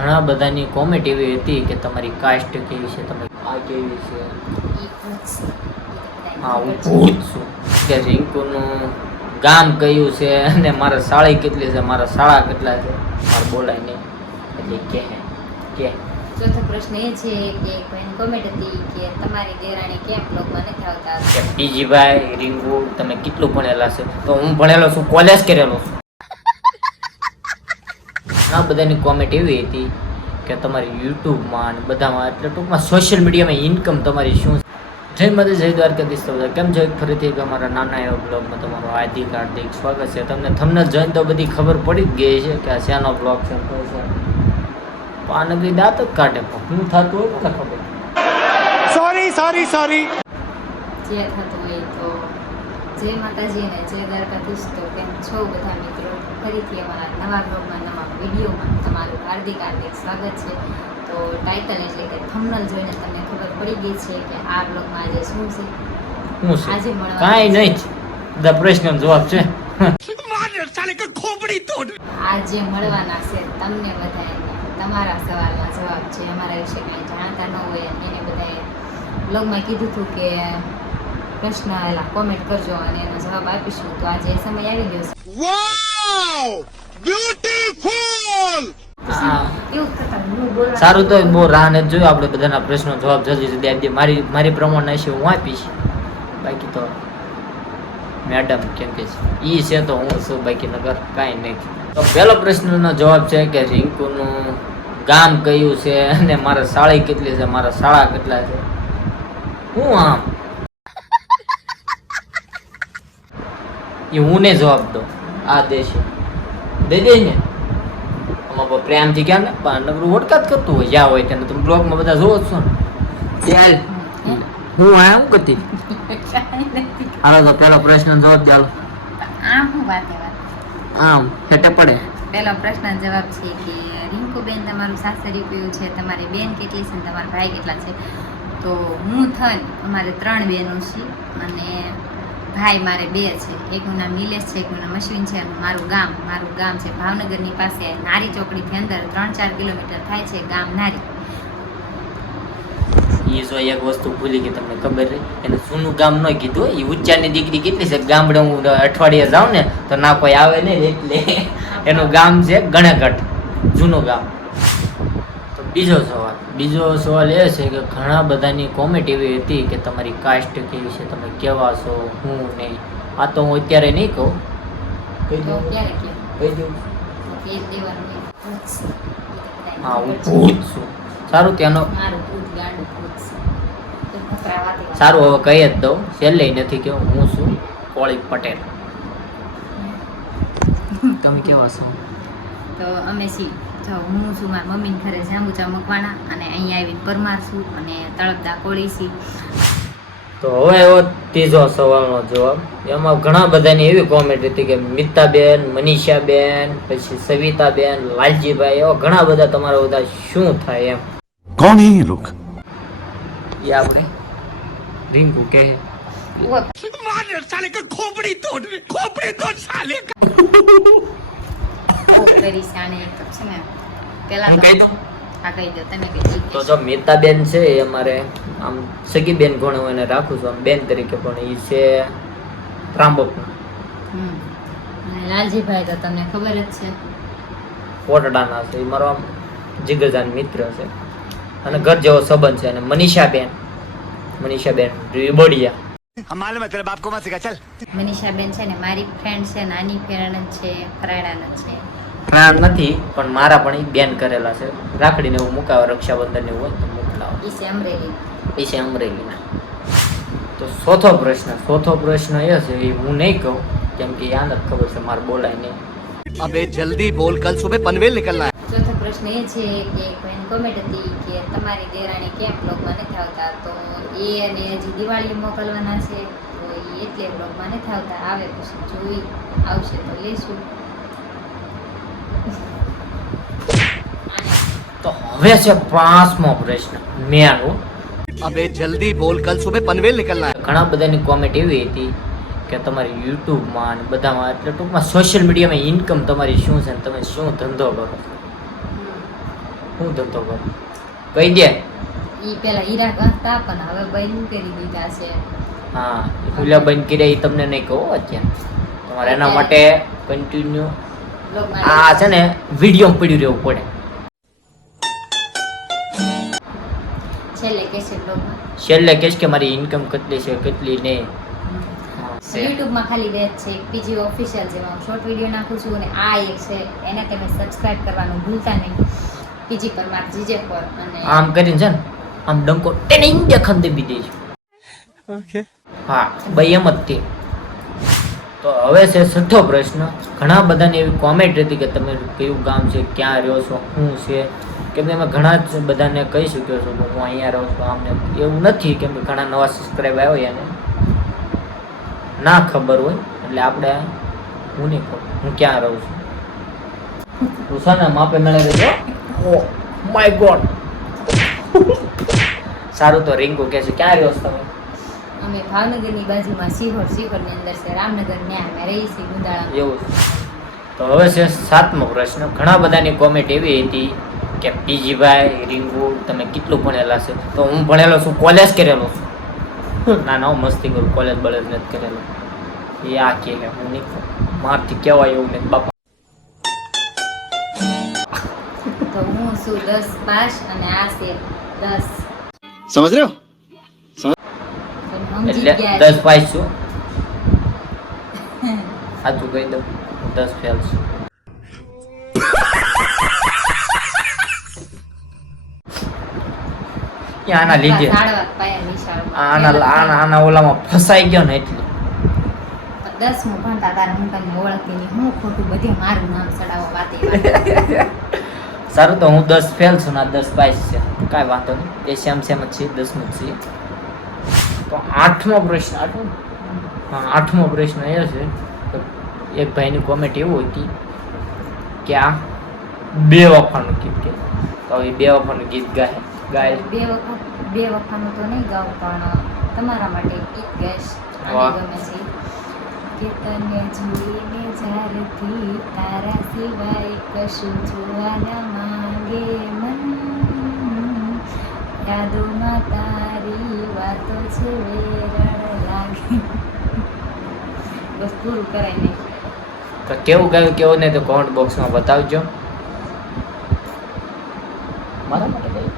ઘણા બધાની કોમેન્ટ એવી હતી કે તમારી કાસ્ટ કેવી છે તમે આ કેવી છે? હા હું ભૂત છું. કે રિંકુનું ગામ કયું છે અને મારા સાળી કેટલી છે મારા શાળા કેટલા છે? મારે બોલાય નહીં. એટલે કે કે ચોથો પ્રશ્ન એ છે કે એક ભાઈની કોમેન્ટ હતી કે તમારી દેરાણી કેમ બ્લોગમાં નથી આવતા? કે બીજીભાઈ રિંકુ તમે કેટલું ભણેલા છે? તો હું ભણેલો છું કોલેજ કરેલો છું. ઘણા બધાની કોમેન્ટ એવી હતી કે તમારી યુટ્યુબમાં અને બધામાં એટલે ટૂંકમાં સોશિયલ મીડિયામાં ઇન્કમ તમારી શું જય માતા જય દ્વારકાધીશ તો બધા. કેમ છો? ફરીથી એક અમારા નાના એવા બ્લોગમાં તમારું હાર્દિક હાર્દિક સ્વાગત છે. તમને થમને જોઈને તો બધી ખબર પડી જ ગઈ છે કે આ શાનો બ્લોગ છે પાનગરી દાંત જ કાઢે પણ શું થતું હોય મને ખબર? સોરી સોરી સોરી જે થતું હોય તો જય માતાજી અને જય દ્વારકાધીશ તો કેમ છો બધા મિત્રો? ફરીથી અમારા નવા બ્લોગમાં વિડીયોમાં તમારું હાર્દિક હાર્દિક સ્વાગત છે. તો ટાઇટલ એટલે કે થંબનેલ જોઈને તમને ખબર પડી ગઈ છે કે આ બ્લોગમાં આજે શું છે? શું છે? આજે મળવાનું કાંઈ નહીં. બધા પ્રશ્નનો જવાબ છે. આજે મળવાના છે તમને બધાને. તમારા સવાલના જવાબ છે. અમારા વિશે કાંઈ જાણતા ન હોય એને બધાએ બ્લોગમાં કીધું હતું કે પ્રશ્ન એલા કોમેન્ટ કરજો અને એનો જવાબ આપીશું. તો આજે એ સમય આવી ગયો છે. હું. બોલવા સારું તો બહુ રાહ નથી જોયું. આપણે બધાના પ્રશ્નો જવાબ જલ્દી જલ્દી આપી મારી મારી પ્રમાણના છે હું આપીશ. બાકી તો મેડમ કેમ કે ઈ છે તો હું છું બાકી નગર કાંઈ નહીં. તો પહેલો પ્રશ્નનો જવાબ છે કે રિંકુનું ગામ કયું છે અને મારા શાળી કેટલી છે મારા શાળા કેટલા છે? હું આમ. એ હું ને જવાબ દો આ દેશે દઈ દઈ ને આમાં પ્રેમથી ક્યાં ને? પણ નકરું વડકાત કરતું હોય જ્યાં હોય ત્યાં. તમે બ્લોગમાં બધા જોવો છો ને. ચાલ. હું આ શું કરતી? હાલો તો પેલો પ્રશ્ન જવાબ હાલો. આમ હું વાતે વાત? આમ હેટે પડે. પેલો પ્રશ્ન જવાબ છે કે રિંકુબેન તમારું સાસરી કયું છે? તમારી બેન કેટલી છે? તમારા ભાઈ કેટલા છે? તો હું થન અમારે ત્રણ બહેનો છે અને ભાઈ મારે બે છે. એકનું નામ નિલેશ છે એકનું નામ અશ્વિન છે અને મારું ગામ મારું ગામ છે ભાવનગરની પાસે નારી ચોકડીથી અંદર ત્રણ ચાર કિલોમીટર થાય છે ગામ નારી. એ જો એક વસ્તુ ભૂલી ગઈ તમને ખબર રહી એને સુનું ગામ ન કીધું એ ઉચ્ચારની દીકરી કેટલી છે? ગામડે હું અઠવાડિયે જાઉં ને તો ના કોઈ આવે નહીં એટલે એનું ગામ છે ગણેગઢ. જૂનું ગામ. બીજો સવાલ. બીજો સવાલ એ છે કે ઘણા બધાની કોમેન્ટ એવી હતી કે તમારી કાસ્ટ કેવી છે તમે કેવા છો હું નહીં. આ તો હું અત્યારે નહીં કહું. હા હું ભૂત છું. સારું ત્યાંનો. સારું હવે કહી જ દઉં. છેલ્લે નથી કે હું છું કોળી પટેલ. તમે કેવા છો? તો અમે છીએ થાવ. હું છું મારા મમ્મીને ઘરે જાંબુચા મકવાના અને અહીંયા આવીને પરમાર છું અને તળપદા કોળી તો હવે એવો ત્રીજો સવાલનો જવાબ. એમાં ઘણા બધાની એવી કોમેન્ટ હતી કે મિતાબેન મનીષાબેન પછી સવિતાબેન લાલજીભાઈ એવા ઘણા બધા તમારા બધા શું થાય એમ. કોણ એ લોક? એ આપણે રિંકુ કે ખોપડી તોડ ખોપડી તોડ સાલે. કરી સાને એક છે ને પહેલા આમ સગી બેન મિત્ર છે. અને ઘર જેવો સંબંધ છે અને મનીષાબેન. મનીષાબેન રીબોડિયા માલુમ મતલબ આપકો મત મનીષાબેન છે ને મારી ફ્રેન્ડ છે નાની ફ્રેન્ડ છે ફરાડાના છે. પ્રાણ નથી પણ મારા પણ બેન કરેલા છે. રાખડીને એવું મુકાવે રક્ષાબંધન એવું હોય તો મોકલાવો. એ છે અમરેલી. એ છે અમરેલીના. તો ચોથો પ્રશ્ન ચોથો પ્રશ્ન એ છે એ હું નહીં કહું કેમ કે યાદ જ ખબર છે મારે બોલાય નહીં. અબે જલ્દી બોલ કલ સુબહ પનવેલ નીકળના. ચોથો પ્રશ્ન એ છે કે એક કોમેન્ટ હતી કે તમારી દેરાણી કેમ બ્લોગમાં નથી આવતા? તો એ અને હજી દિવાળી મોકલવાના છે તો એ એટલે બ્લોગમાં નથી આવતા. આવે પછી જોઈ આવશે તો લેશું. તો હવે છે પાંચમો પ્રશ્ન. મેનો અબે જલ્દી બોલ કલ સુબહ પનવેલ નીકળના ઘણા બધાની કોમેન્ટ એવી હતી કે તમારી યુટ્યુબમાં અને બધામાં એટલે ટૂંકમાં સોશિયલ મીડિયામાં ઇન્કમ તમારી શું છે ને તમે શું ધંધો કરો? શું ધંધો કરો? કહી દે. ઈ પેલા હીરા કરતા પણ હવે બંધ કરી દીધા છે. હા ઓલા બંધ કર્યા એ તમને નહીં કહો અત્યારે. તમારે એના માટે કન્ટિન્યુ આ છે ને વીડિયો પડ્યું રહેવું પડે. છેલ્લે બ્લોગમાં છેલ્લે કહેશ કે મારી ઇન્કમ કેટલી છે કેટલી ને. છે. યુટ્યુબમાં ખાલી બે છે એક પીજી ઓફિશિયલ જેમાં હું શોર્ટ વીડિયો નાખું છું અને આ એક છે એને તમે સબસ્ક્રાઇબ કરવાનું ભૂલતા નહીં. પીજી પર માર જીજે પર અને આમ કરીને છે ને આમ ડંકો તેને ઇન્ડિયા ખંદે બી દેજો ઓકે હા ભાઈ એમ જ તે. તો હવે છે છઠ્ઠો પ્રશ્ન. ઘણા બધાની એવી કોમેન્ટ હતી કે તમે કયું ગામ છે ક્યાં રહ્યો છો શું છે? કેમ કે અમે ઘણા જ બધાને કહી શક્યો છો કે હું અહીંયા રહું છું. આમને એવું નથી કેમ કે ઘણા નવા સબસ્ક્રાઈબ હોય એને. ના ખબર હોય એટલે આપણે હું નહીં કહું. હું ક્યાં રહું છું? તું માપે મળે રહેજો ઓ માય ગોડ સારું તો રિંકુ કહે છે ક્યાં રહ્યો છો તમે? અમે ભાવનગરની બાજુમાં સિહોરની અંદર છે. રામનગર ને અમે રહી છીએ ગુંદાળા. તો હવે છે સાતમો પ્રશ્ન. ઘણા બધાની કોમેન્ટ એવી હતી કે પીજીભાઈ રિંગુ તમે કેટલું ભણેલા છો? તો હું ભણેલો છું કોલેજ કરેલો છું. ના ના મસ્તી કરું કોલેજ બલેજ નથી કરેલો. એ આ કે હું નહીં મારથી કહેવાય એવું નથી. બાપા. હું છું દસ પાસ અને આ છે સમજ રહ્યો? એટલે દસ છો. પાસ છું. સાચું કહી દઉં દસ ફેલ છું. આના લીધે. આના આના આના ઓલામાં ફસાઈ ગયો ને એટલે. દસમું ભણતા તારે હું તને ઓળખતી નહીં હું ખોટું બધે મારું નામ ચડાવો વાતે વાતે. સારું તો હું દસ ફેલ છું ના દસ પાસ છે. કાંઈ વાંધો નહીં. એ સેમ સેમ જ છે દસમું જ છીએ તો આઠમો પ્રશ્ન આઠમો? હા આઠમો પ્રશ્ન એ છે. એક ભાઈની કોમેન્ટ એવું હતી કે આ બે વફાનું ગીત કે? તો એ બે વફાનું ગીત ગાય ગાય. બે વખત બે વખાનું તો નહીં ગાઉં પણ તમારા માટે ગીત ગાઈશ. ગમે છે. કે તને જોઈને જ્યારથી તારા સિવાય કશું જોવા ન માંગે મન. યાદોમાં તારી વાતો છે બસ પૂરું કરાય નહીં. તો કેવું ગાયું કેવું નહીં તો કોમેન્ટ બોક્સમાં બતાવજો. મારા માટે કઈ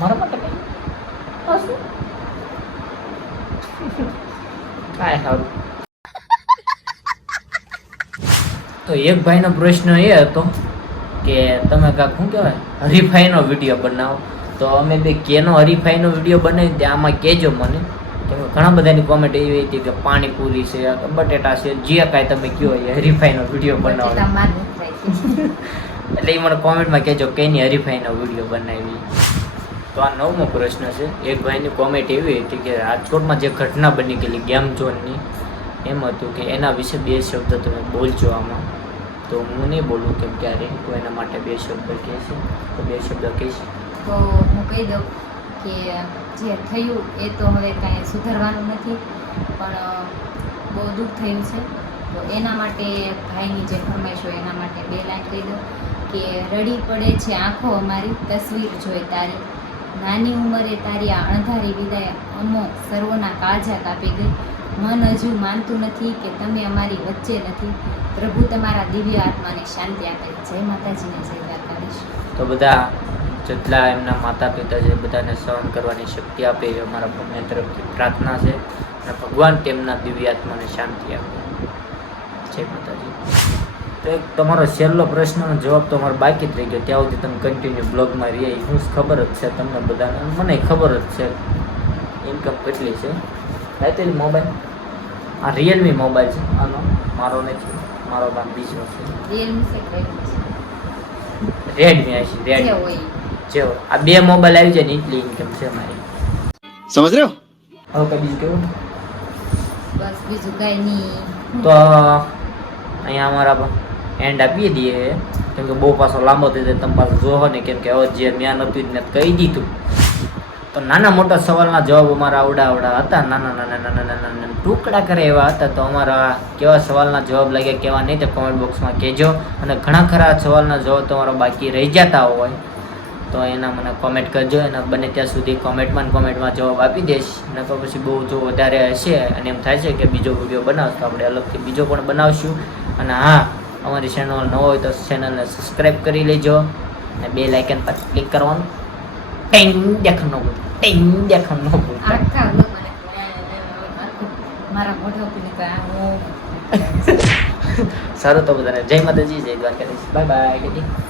મારા માટે કઈ કાંઈ સારું. તો એક ભાઈનો પ્રશ્ન એ હતો કે તમે કાંક શું કહેવાય? હરીફાઈનો વીડિયો બનાવો. તો અમે બે કેનો હરીફાઈનો વીડિયો બનાવી દે આમાં કહેજો મને. કેમ ઘણા બધાની કોમેન્ટ એવી હતી કે પાણીપુરી છે બટેટા છે. જે કાંઈ તમે કહો એ હરીફાઈનો વીડિયો બનાવો. એટલે એ મને કોમેન્ટમાં કહેજો કેની હરીફાઈનો વીડિયો બનાવી. તો આ નવમો પ્રશ્ન છે. એક ભાઈની કોમેન્ટ એવી હતી કે રાજકોટમાં જે ઘટના બની ગયેલી ગેમ ઝોનની એમ હતું કે એના વિશે બે શબ્દ તમે બોલજો આમાં. તો હું નહીં બોલું કેમ કે હું એના માટે બે શબ્દ કહે તો બે શબ્દ કહીશ. તો કહી દઉં કે જે થયું એ તો હવે કાંઈ સુધારવાનું નથી, પણ બહુ દુઃખ થયું છે. તો એના માટે ભાઈની જે ફરમાઈશ હોય એના માટે બે લાઈન કહી દઉં કે રડી પડે છે આંખો અમારી, તસવીર જોઈ તારી. નાની ઉંમરે તારી આ અણધારી વિદાય અમો સર્વોના કાળજા કાપી ગઈ. મન હજુ માનતું નથી કે તમે અમારી વચ્ચે નથી. પ્રભુ તમારા દિવ્ય આત્માને શાંતિ આપે. જય માતાજીને જય દ્વારકાધીશ. તો બધા જેટલા એમના માતા પિતા છે બધાને સહન કરવાની શક્તિ આપે એ અમારા બંને તરફથી પ્રાર્થના છે અને ભગવાન તેમના દિવ્યાત્માને શાંતિ આપે. જય માતાજી. તો એક તમારો છેલ્લો પ્રશ્નનો જવાબ તો અમારો બાકી જ રહી ગયો. ત્યાં સુધી તમે કન્ટિન્યુ બ્લોગમાં રહીએ શું હું ખબર જ છે તમને બધાને. મને ખબર જ છે. ઇન્કમ કેટલી છે? લાઈતેલી મોબાઈલ આ રિયલમી મોબાઈલ છે. આનો? મારો નથી. મારો નામ બીજો છે. રિયલમી છે રેડમી આ છે રેડમી જો આ બે મોબાઈલ આવી જાય ને એટલી ઇન્કમ છે અમારી. સમજ રહ્યો? હવે કઈ બીજું કેવું? બસ બીજું કઈ નહીં તો અહીંયા અમારા એન્ડ આપીએ દઈએ. કેમ કે બહુ પાછો લાંબો થઈ જાય તમે પાછું જોવો ને કેમ કે હવે જે મેં હતું ને કહી દીધું. તો નાના મોટા સવાલના જવાબ અમારા આવડા આવડા હતા નાના નાના નાના નાના નાના ટુકડા કરે એવા હતા. તો અમારા કેવા સવાલના જવાબ લાગ્યા કેવા નહીં તે કોમેન્ટ બોક્સમાં કહેજો. અને ઘણા ખરા સવાલના જવાબ તમારા બાકી રહી જતા હોય. તો એના મને કોમેન્ટ કરજો એના બને ત્યાં સુધી કોમેન્ટમાં કોમેન્ટમાં જવાબ આપી દઈશ ને તો પછી બહુ જો વધારે હશે અને એમ થાય છે કે બીજો વીડિયો બનાવશ તો આપણે અલગથી બીજો પણ બનાવશું. અને હા અમારી ચેનલ ન હોય તો ચેનલને સબસ્ક્રાઈબ કરી લેજો અને બે લાઇકન પર ક્લિક કરવાનું. ટેંગ દેખાણ ન ભૂલતા ટેંગ દેખાણ ન સારું તો બધાને જય માતાજી જય દ્વારકાધીશ. Bye bye